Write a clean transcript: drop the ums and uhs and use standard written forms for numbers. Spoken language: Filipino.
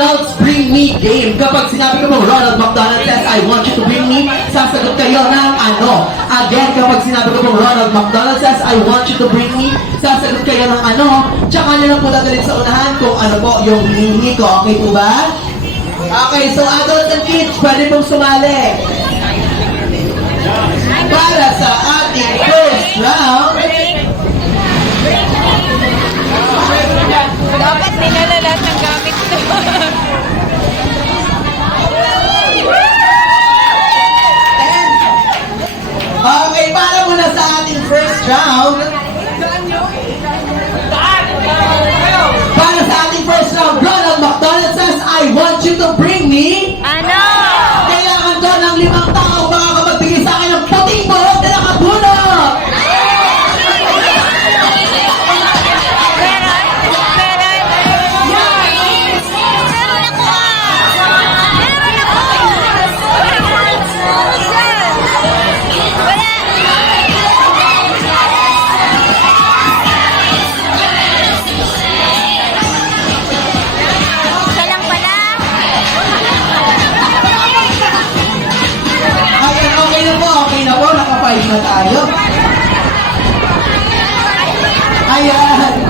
McDonald's Bring Me Game. Kapag sinabi ko po, Ronald McDonald says, I want you to bring me, sasagot kayo ng ano. Again, kapag sinabi ko po, Ronald McDonald says, I want you to bring me, sasagot kayo ng ano. Tsaka nyo lang po dadalhin sa unahan kung ano po yung hinihingi ko. Okay po ba? Okay, so adults and kids, pwede pong sumali. Para sa ating first round, Dapat nilala lahat ng gamit ko. okay, para muna sa ating first round, para sa ating first round, Ronald McDonald says, I want you to bring me. Ano? Kailangan doon ng 5 tao makakapagbigay sa akin ng puting buhok na nakabulok. Okay na po, naka-5 na tayo. Ayan.